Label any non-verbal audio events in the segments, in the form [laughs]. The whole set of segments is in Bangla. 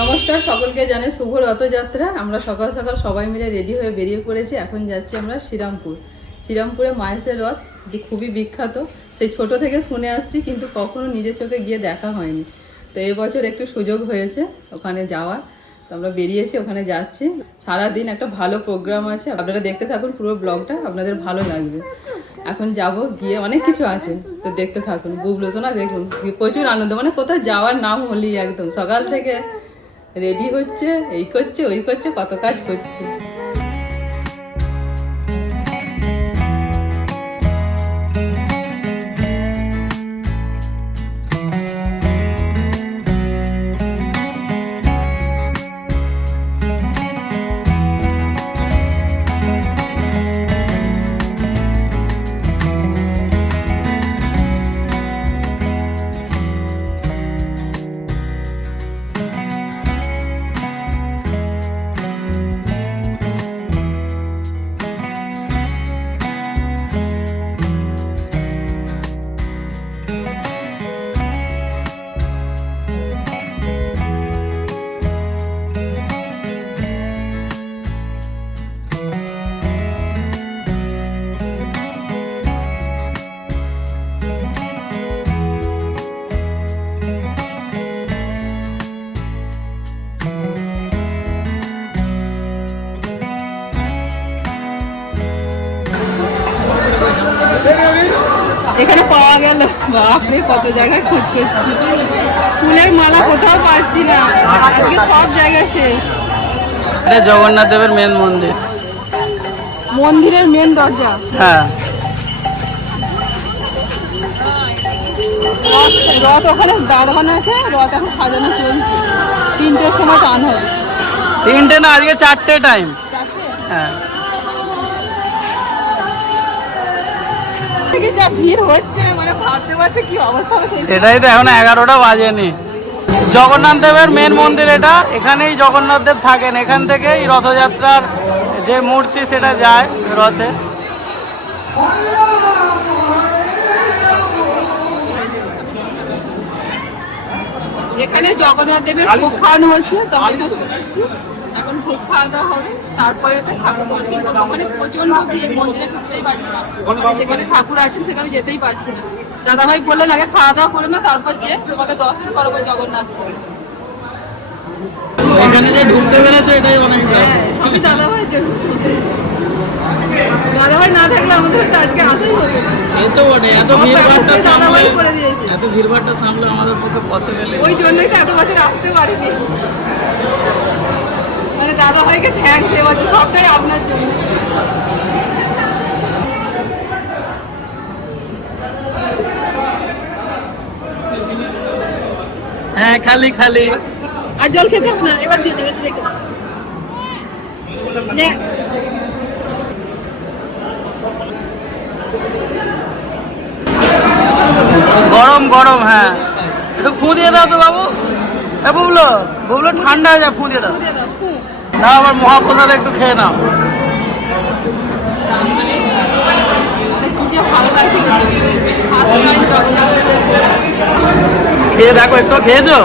নমস্কার সকলকে জানে শুভ রথযাত্রা। আমরা সকাল সকাল সবাই মিলে রেডি হয়ে বেরিয়ে পড়েছি। এখন যাচ্ছি আমরা শ্রীরামপুর। শ্রীরামপুরে মায়েসের রথ খুবই বিখ্যাত, সেই ছোট থেকে শুনে আসছি, কিন্তু কখনো নিজের চোখে গিয়ে দেখা হয়নি। তো এবছর একটু সুযোগ হয়েছে ওখানে যাওয়ার। তো আমরা বেরিয়েছি, ওখানে যাচ্ছি। সারাদিন একটা ভালো প্রোগ্রাম আছে। আপনারা দেখতে থাকুন পুরো ব্লগটা আপনাদের ভালো লাগবে। এখন যাব, গিয়ে অনেক কিছু আছে। তো দেখতে থাকুন বুবলো শোনা দেখুন। প্রচুর আনন্দ মানে কোথাও যাওয়ার নাম হলি একদম। সকাল থেকে রেডি হচ্ছে এই করছে ওই করছে কত কাজ করছে। এখানে পাওয়া গেল। বাপরে কত জায়গায় খোঁজ করছি। ফুলের মালা কোথাও পাচ্ছি না। আজকে সব জায়গায় শেষ। এটা জগন্নাথ দেবের মেন মন্দির। মন্দিরের মেন দরজা? হ্যাঁ। রথ রথ ওখানে দাঁড়ানো আছে রথ এখন সাজানো চলছে। তিনটের সময় টান হবে। তিনটে না আজকে চারটে টাইম হ্যাঁ। থেকে যা ভিড় হচ্ছে মানে ভাবতে পারছে কি অবস্থা হবে সেটাই তো এখন এগারোটা বাজেনি। জগন্নাথ দেবের মেন মন্দির এটা এখানেই জগন্নাথ দেব থাকেন। এখান থেকেই রথযাত্রার যে মূর্তি সেটা যায় রথে। এখানে জগন্নাথ দেবের ভোগ খাওয়ানো হচ্ছে তো আমরা এখানে চলে এসেছি। এখন ভোগ খাওয়া দাওয়া হবে। তারপরে তো ঠাকুর দর্শন করব মানে প্রচণ্ড ভিড় মন্দিরে ঢুকতেই পারছি না। যেখানে ঠাকুর আছেন সেখানে যেতেই পারছি না। দাদা ভাই বললেন আগে খাওয়া দাওয়া করে না তারপর যে তোমাকে দর্শন করব জগন্নাথ এখানে যে ঢুকতে পেরেছে এটাই অনেক হ্যাঁ সবই ভাইয়ের জন্য দাদা ভাই না থাকলে আমাদের আজকে আসাই সেই তো বটে এত ভিড়ভাড়টা দাদা সামলে ভাই করে দিয়েছে। এত ভিড়ভাড়টা সামলে আমাদের পক্ষে পসিবল ওই জন্যই তো এত বছর আসতে পারিনি। দাদা ভাইকে থ্যাংকস এবছর সবটাই আপনার জন্য। হ্যাঁ খালি খালি। আর জল খেতে হবে না এবার দিয়ে দেবে রেখে গরম গরম হ্যাঁ। একটু ফু দিয়ে দাও তো বাবু। হ্যাঁ বুবলো বুবলো ঠান্ডা হয়ে যায় ফু দিয়ে দাও। না আবার মহাপ্রসাদ একটু খেয়ে নাও। খেয়ে দেখো একটু খেয়েছো?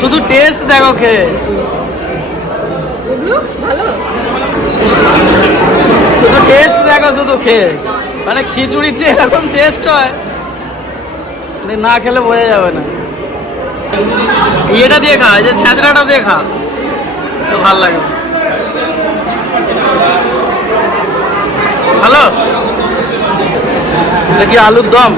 শুধু টেস্ট দেখো খেয়ে। শুধু টেস্ট দেখো শুধু খেয়ে। মানে খিচুড়ির যে এরকম টেস্ট হয়। মানে না খেলে বোঝা যাবে না। ইয়েটা দিয়ে খা যে ছেঁচড়াটা দিয়ে খা। তো ভালো লাগে। ভালো কি আলুর দম?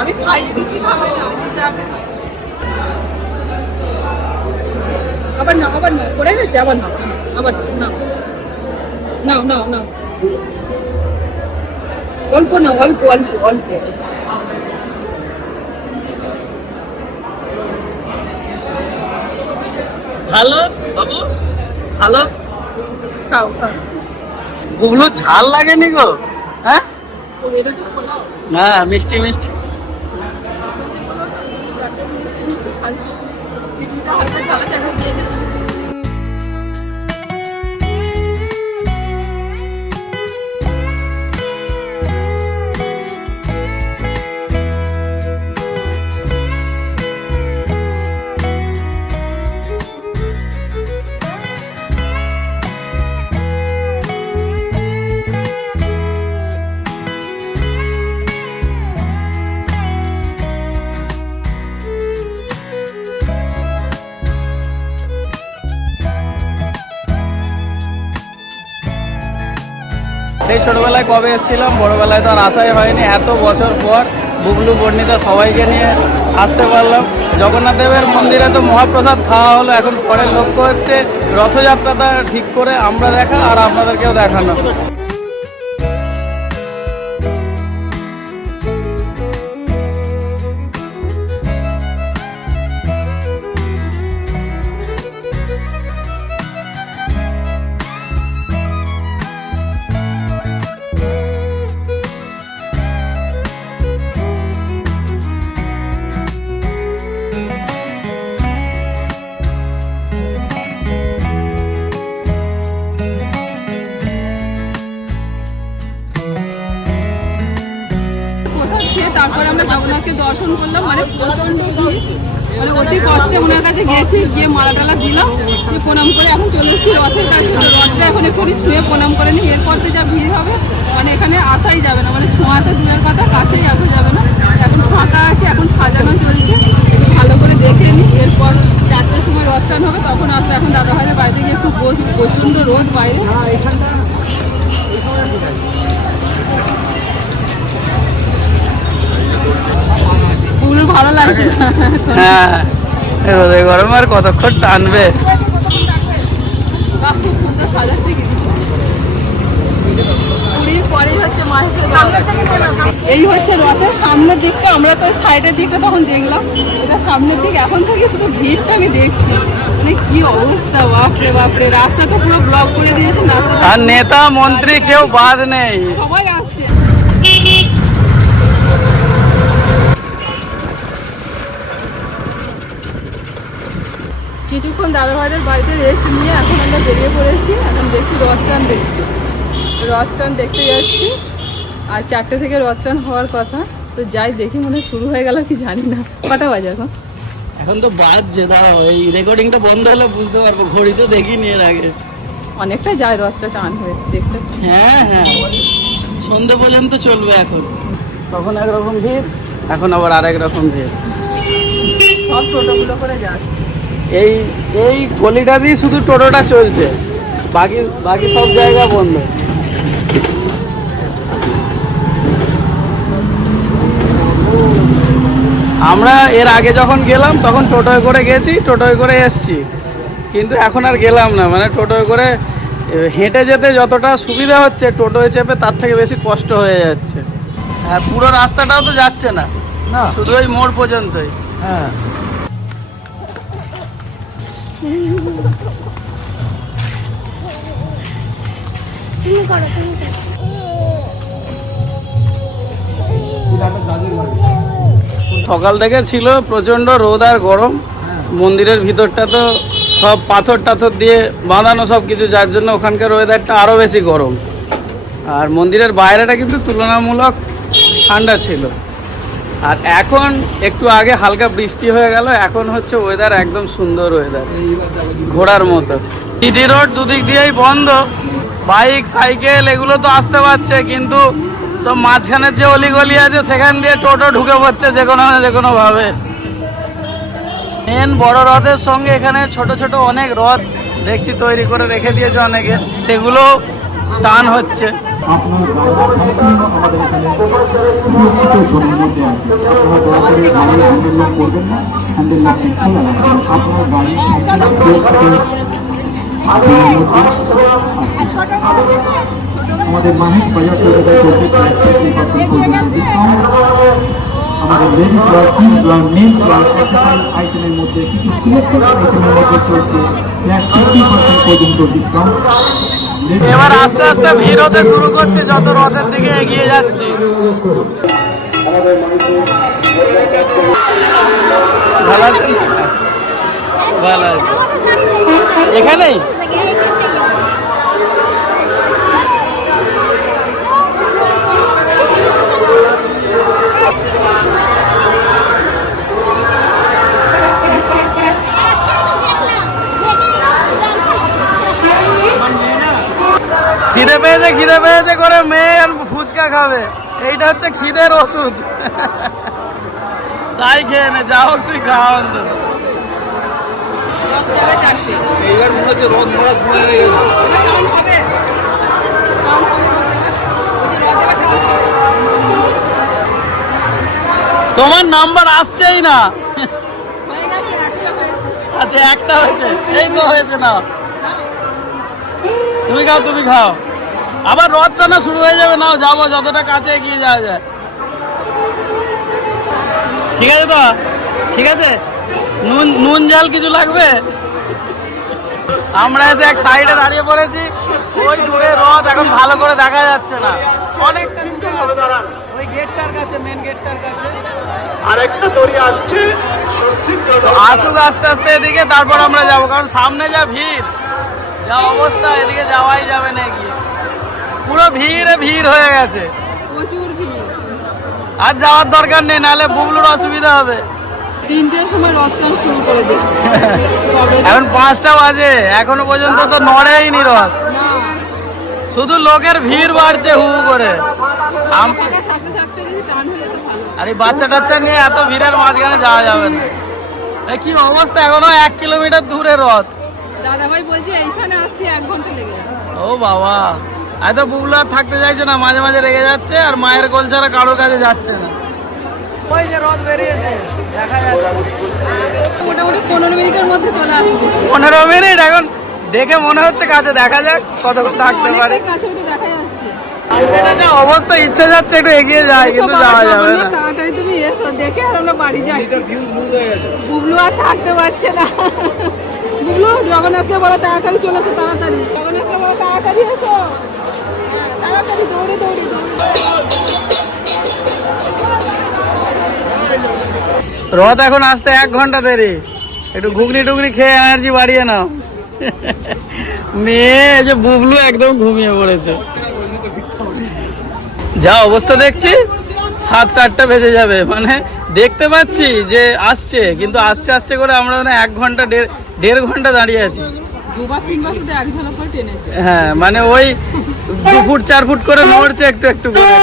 আমি খাইয়ে দিচ্ছি আবার না আবার না করে গেছে আবার না আবার না নাও নাও নাও। অল্প না অল্প অল্প অল্প ভালো বাবু ভালো খাও খাও ওগুলো ঝাল লাগেনি গো হ্যাঁ হ্যাঁ মিষ্টি মিষ্টি মিষ্টি মিষ্টি দিলাম ছোটবেলায় কবে এসেছিলাম? বড়োবেলায় তো আর আশাই হয়নি। এত বছর পর বুবলু বর্ণিতা সবাইকে নিয়ে আসতে পারলাম। জগন্নাথ দেবের মন্দিরে তো মহাপ্রসাদ খাওয়া হলো। এখন পরের লক্ষ্য হচ্ছে রথযাত্রাটা ঠিক করে আমরা দেখা আর আপনাদেরকেও দেখানো। প্রচণ্ড ভিড়। মানে অতি কষ্টে ওনার কাছে গেছি, গিয়ে মালা টালা দিলাম প্রণাম করে এখন চলে এসেছি রথের কাছে। রথটা এখন এক্ষুনি ছুঁয়ে প্রণাম করে নিই, এরপর তো যা ভিড় হবে মানে এখানে আসাই যাবে না। মানে ছোঁয়াতে দূরের কথা, কাছেই আসা যাবে না। এখন ফাঁকা আছে, এখন সাজানো চলছে। ভালো করে দেখে নিই, এরপর চারটের সময় রথ টান হবে, তখন আসবে। এখন দাদা ভাইয়ের বাড়িতে গিয়ে খুব প্রচণ্ড রোদ বাইরে। পুরো ভালো লাগছে হ্যাঁ রোদে গরম আর কতক্ষণ টানবে। এই হচ্ছে রথের সামনের দিকটা আমরা তো সাইডের দিকটা তখন দেখলাম। এটা সামনের দিক এখন থেকে শুধু ভিড়টা আমি দেখছি। মানে কি অবস্থা বাপরে বাপরে রাস্তা তো পুরো ব্লক করে দিয়েছে রাস্তাটা আর নেতা মন্ত্রী কেউ বাদ নেই। সবাই আসছে কিছুক্ষণ দাদা ভাইদের বাড়িতে রেস্ট নিয়ে এখন আমরা বেরিয়ে পড়েছি। এখন দেখছি রথ টান দেখছি রথ টান দেখতে যাচ্ছি। আর চারটে থেকে রথ টান হওয়ার কথা। তো যাই দেখি মনে শুরু হয়ে গেল কি জানি না। কটা বাজে এখন? এখন তো বাজছে দাও এই রেকর্ডিংটা বন্ধ হলে বুঝতে পারব। ঘড়ি তো দেখিনি এর আগে। অনেকটা যায় রথটা টান হয়ে দেখতে হ্যাঁ হ্যাঁ। সন্ধে পর্যন্ত চলবে এখন। তখন একরকম ভিড় এখন আবার আরেক রকম ভিড়। সব টোটোগুলো করে যাচ্ছে। এই এই গলিটা দিয়ে শুধু টোটোটা চলছে। বাকি বাকি সব জায়গা বন্ধ। আমরা এর আগে যখন গেলাম তখন টোটোয় করে গেছি টোটোয় করে এসছি। কিন্তু এখন আর গেলাম না মানে টোটোয় করে হেঁটে যেতে যতটা সুবিধা হচ্ছে টোটোয় চেপে তার থেকে বেশি কষ্ট হয়ে যাচ্ছে। আর পুরো রাস্তাটাও তো যাচ্ছে না। না। শুধু ওই মোড় পর্যন্তই। হ্যাঁ। সকাল থেকে ছিল প্রচণ্ড রোদ আর গরম। মন্দিরের ভিতরটা তো সব পাথর টাথর দিয়ে বাঁধানো সব কিছু, যার জন্য ওখানকার ওয়েদারটা আরও বেশি গরম। আর মন্দিরের বাইরেটা কিন্তু তুলনামূলক ঠান্ডা ছিল। আর এখন একটু আগে হালকা বৃষ্টি হয়ে গেল, এখন হচ্ছে ওয়েদার একদম সুন্দর ওয়েদার ঘোড়ার মতো। সিটি রোড দুদিক দিয়েই বন্ধ। বাইক, সাইকেল, এগুলো তো আসতে পারছে, কিন্তু সব মাঝখানের যে অলিগলি আছে, সেখান দিয়ে টোটো ঢুকে পড়ছে যে কোনো যে কোনোভাবে মেন বড় রথের সঙ্গে এখানে ছোট ছোট অনেক রথ দেখছি, তৈরি করে রেখে দিয়েছে অনেকে। সেগুলো টান হচ্ছে। আপনার আমাদের এখানে কিছু জনের মধ্যে আছে আপনারা দয়া করে গাড়ি হ্যান্ডেল লকটি খোলা রাখবেন আপনার গাড়ি আমাদের মাহেশ বাজার কলকাতায় চলছে আমাদের অ্যাক্সেসরি আইটেমের মধ্যে কিছু আইটেমের মধ্যে চলছে প্রায় ফিফটি পার্সেন্ট পর্যন্ত ডিসকাউন্ট এবার আস্তে আস্তে ভিড় হতে শুরু করছে, যত রথের দিকে এগিয়ে যাচ্ছি। ভালো আছেন? ভালো আছে। এখানেই? মেয়ে ফুচকা খাবে। এইটা হচ্ছে খিদের ওষুধ। তাই খেয়ে নে যা হোক তুই খা তোমার নাম্বার আসছেই না। আচ্ছা একটা হয়েছে। এই তো হয়েছে না তুমি খাও তুমি খাও। আবার রথ টানা শুরু হয়ে যাবে না যাব যতটা কাছে এগিয়ে যাওয়া যায়। ঠিক আছে তো? ঠিক আছে? নুন নুন জাল কিছু লাগবে? আমরা এসে এক সাইডে দাঁড়িয়ে পড়েছি। ওই দূরে রথ এখন ভালো করে দেখা যাচ্ছে না। অনেকটা দূরে। ওই গেটটার কাছে মেন গেটটার কাছে। আরেকটা দড়ি আসছে আসুক আস্তে আস্তে এদিকে তারপর আমরা যাব। কারণ সামনে যা ভিড় যা অবস্থা এদিকে যাওয়াই যাবে না গিয়ে পুরো ভিড়ে ভিড় হয়ে গেছে। প্রচুর ভিড়। আর যাওয়ার দরকার নেই নাহলে বুবলুর অসুবিধা হবে। তিনটের সময় রথ টান শুরু করে দিই। [laughs] এখন পাঁচটা বাজে এখনও পর্যন্ত তো নড়েইনি রথ। শুধু লোকের ভিড় বাড়ছে হু করে। আর এই বাচ্চা টাচ্চা নিয়ে এত ভিড়ের মাঝখানে যাওয়া যাবে না। কি অবস্থা এখনও এক কিলোমিটার দূরে রথ। দাদা ভাই বলছে এইখানে আসতে এক ঘণ্টা লেগে ও বাবা। এত বুবলু আর থাকতে চাইছে না মাঝে মাঝে রেগে যাচ্ছে আর মায়ের কোল ছাড়া কারোর কাছে যাচ্ছে না। ওই যে রথ বেরিয়েছে দেখা যাচ্ছে। মোটামুটি পনেরো মিনিটের মধ্যে চলে আসবে। পনেরো মিনিট এখন দেখে মনে হচ্ছে কাছে দেখা যাক কতক্ষণ থাকতে পারে। অনেকটাই কাছে ওটা দেখা যাচ্ছে। এটা যা অবস্থা ইচ্ছে যাচ্ছে একটু এগিয়ে যায় কিন্তু যাওয়া যাবে না না, তাড়াতাড়ি তুমি এসো দেখে আর আমরা বাড়ি যাই। বুবলু আর থাকতে পারছে না। বুবলু জগন্নাথকে বলো তাড়াতাড়ি চলে এসো তাড়াতাড়ি। জগন্নাথকে বলো তাড়াতাড়ি এসো। রথ এখন আসতে এক ঘণ্টা দেরি। একটু ঘুগনি টুগনি খেয়ে এনার্জি বাড়িয়ে নাও। মেয়ে এই যে বুবলু একদম ঘুমিয়ে পড়েছে। যা অবস্থা দেখছি সাতটা আটটা বেজে যাবে। মানে দেখতে পাচ্ছি যে আসছে কিন্তু আসছে আসছে করে আমরা মানে এক ঘণ্টা দেড় দেড় ঘণ্টা দাঁড়িয়ে আছি। হ্যাঁ মানে ওই দু ফুট চার ফুট করে নড়ছে একটু একটু করে।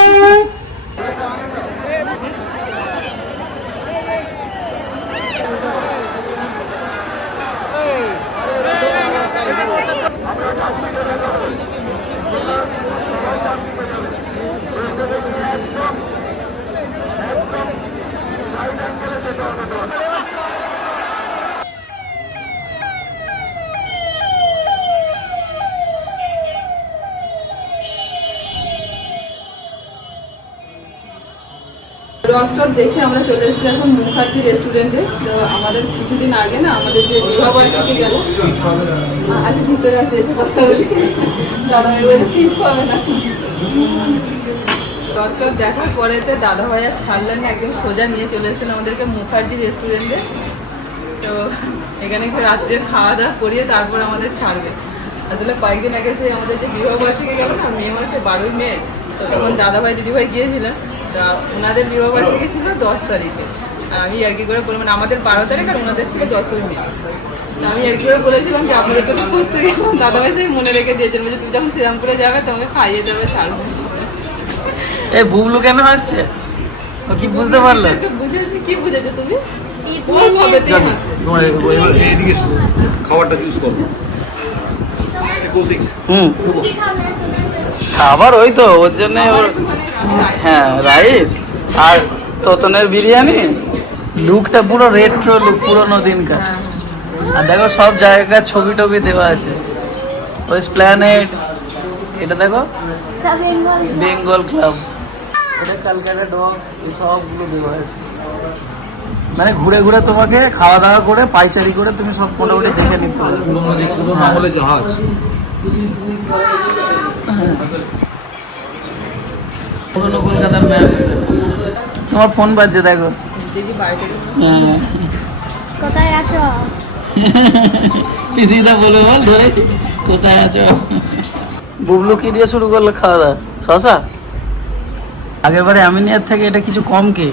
রথ দেখে আমরা চলে এসেছি এখন মুখার্জি রেস্টুরেন্টে। তো আমাদের কিছুদিন আগে না আমাদের যে বিবাহ বার্ষিকী গেল আজ ভিতরে আছে, এসে কথা বলি। দাদা ভাই পাবে না। দেখার পরেতে দাদা ভাই আর ছাড়লেন একদম সোজা নিয়ে চলে এসেছেন আমাদেরকে মুখার্জি রেস্টুরেন্টে। তো এখানে রাত্রের খাওয়া দাওয়া করিয়ে তারপর আমাদের ছাড়বে। আসলে কয়েকদিন আগে সে আমাদের যে বিবাহ বার্ষিকী গেল না, মে মাসে বারোই মে, তো তখন দাদাভাই দিদিভাই গিয়েছিলেন। তা ওনাদের বিবাহ বার্ষিকী ছিল দশ তারিখে। আর আমি আর কি করে বলি মানে আমাদের বারো তারিখ আর ওনাদের ছিল দশই মে। আমি আর কি করে বলেছিলাম যে আপনাদেরকে তো খুঁজতে গেলাম। দাদাভাই সেই মনে রেখে দিয়েছেন বলছে তুই যখন শ্রীরামপুরে যাবে তোমাকে খাইয়ে দেবে ছাড়বো এই বুবলু কেন আসছে? ও কি বুঝতে পারল? একটু বুঝেছি কি বুঝেছ তুমি? খাবারটা চুজ করব হুম? খাবার ওই তো ওর জন্য ওর হ্যাঁ রাইস আর তোতনের বিরিয়ানি। লুকটা পুরো রেট্রো লুক পুরোনো দিনকার। আর দেখো সব জায়গার ছবি টবি দেওয়া আছে। ওই স্প্ল্যানেট এটা দেখো? বেঙ্গল ক্লাব এটা ক্যালকাটা ডগ এই সবগুলো দেওয়া আছে। মানে ঘুরে ঘুরে তোমাকে খাওয়া দাওয়া করে পাইচারি করে তুমি সব মোটামুটি দেখে নিতে পারবে। পুরোনো আমলে জাহাজ তোমার ফোন বাজছে দেখো। হ্যাঁ। কোথায় আছো? পিসিদা বলে বল ধরে। কোথায় আছো? বুবলু কি দিয়ে শুরু করল খাওয়া দাওয়া? শশা? আগের বারে আমিনিয়ার থেকে এটা কিছু কম কি?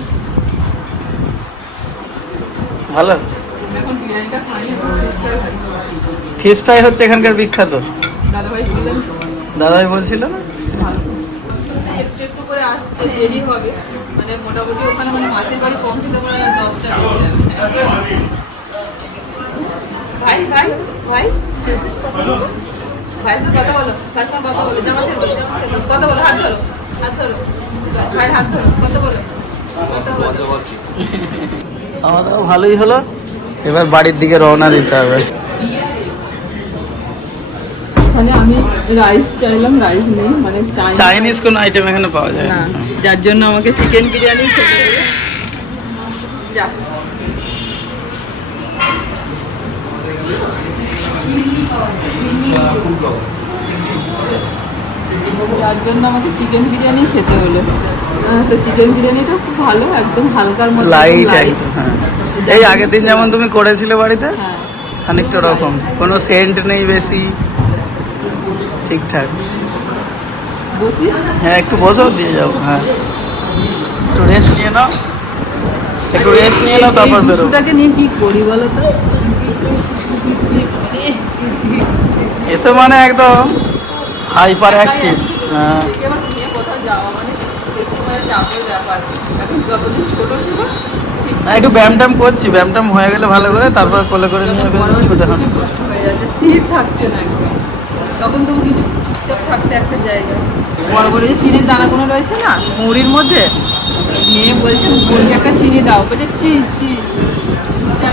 ভালো। ফিশ ফ্রাই হচ্ছে এখানকার বিখ্যাত। দাদাই বলছিল? না একটু একটু করে আসছে দেরি হবে। মানে মোটামুটি ওখানে মানে মাসির বাড়ি পৌঁছতে পারে দশটা বেজে যাবে। ভাই ভাই ভাই। ভাইয়ের সাথে কথা বলো। সঙ্গে কথা বলো। জামা। কথা বলো হাত ধরো হাত ধরো। ভাই হাত ধরো কথা বলো। কথা মজা ভালোই হলো। এবার বাড়ির দিকে রওনা দিতে হবে। মানে আমি রাইস চাইলাম রাইস নেই মানে চাইনিজ কোনো আইটেম এখানে পাওয়া যায়? না যার জন্য আমাকে চিকেন বিরিয়ানি খেতে যা। যার জন্য আমাকে চিকেন বিরিয়ানি খেতে হলো। তো চিকেন বিরিয়ানিটা খুব ভালো একদম হালকার মধ্যে লাইট একদম হ্যাঁ। এই আগের দিন যেমন তুমি করেছিলে বাড়িতে হ্যাঁ। খানিকটা ওরকম। কোনো সেন্ট নেই বেশি? ঠিকঠাক। হ্যাঁ একটু বসেও দিয়ে যাও হ্যাঁ। একটু রেস্ট নিয়ে নাও। একটু রেস্ট নিয়ে নাও তারপর বেরো নিয়ে কি করি বলো তো? এ তো মানে একদম হাইপার অ্যাক্টিভ হ্যাঁ মানে একটু ব্যায়াম ট্যাম করছি ব্যায়াম ট্যাম হয়ে গেলে ভালো করে তারপর কোলে করে নিয়ে ছুটে হাঁটো প্রচুর কষ্ট যাচ্ছে স্থির থাকছে না একদম। তখন তুমি কিছু চুপচাপ থাকতে একটা জায়গা। বড় বড় যে চিনির দানাগুলো রয়েছে না, মুড়ির মধ্যে, মেয়ে বলছে মুড়ি একটা চিনি দাও। বলছে চি চি চি